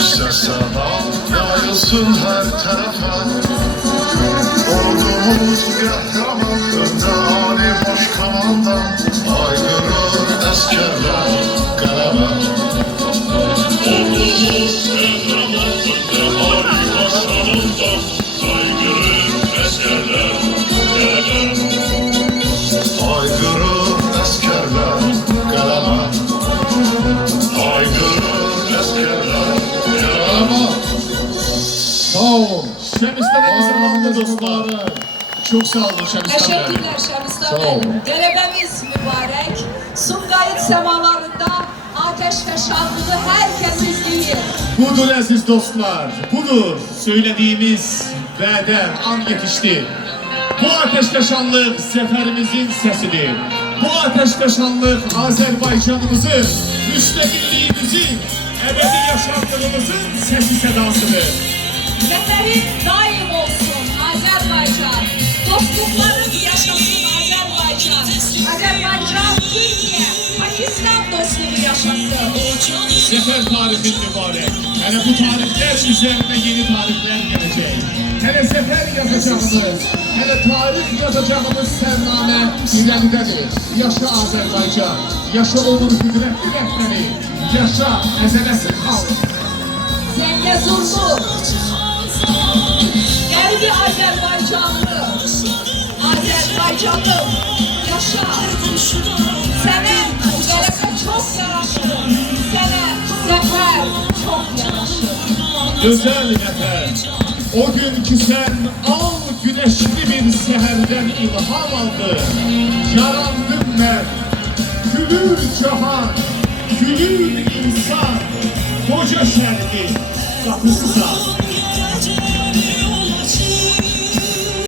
Sesada yayılsın her tarafa. Ordumuz kahraman, önde Ali Başkan'dan aygırır askerler galebe. Ordumuz kahraman, önde Ali Başkan'dan aygırır askerler galebe. Aygırır askerler galebe. Aygırır askerler galebe. Sağ olun. Şemistan'ımızın anlı dostlar. Çok sağ olun Şemistan. Teşekkürler Sağ Şemistan olun. Bey. Qələbəmiz mübarək. Sumqayıt səmalarında ateş və şadlığı herkes izləyir. Budur aziz dostlar. Budur söylediğimiz vədə an yetişti. Bu ateşleşanlık zaferimizin sesidir. Bu ateşleşanlık Azerbaycanımızın, müstəqilliyimizin, ebedi yaşamlığımızın sesi sedasıdır. Zəfərin daim olsun Azərbaycan. Dostluqların yaşasın Azərbaycan. Azərbaycan, Türkiyə, Pakistan dostluğu yaşasın. Zafer tarihin mübarek. Hele bu tarihler üzerine yeni tarihler gelecek. Hele zafer yazacağımız, hele tarih yazacağımız sername irəlidedir. Yaşa Azerbaycan, yaşa onun hüdrətli rəhbəri, yaşa əzələsi xalq. Zəngəzurlu, Qərbi Azərbaycanlı, Azərbaycanlı, yaşa. Sənə qələbə çox yaraşır, sənə zəfər çox yaraşır. Özel nefer, o gün ki sen al güneşli bir seherden ilham aldın. Yarandım ben, gülür cahan, gülür insan, koca şerdi kapısı sağ.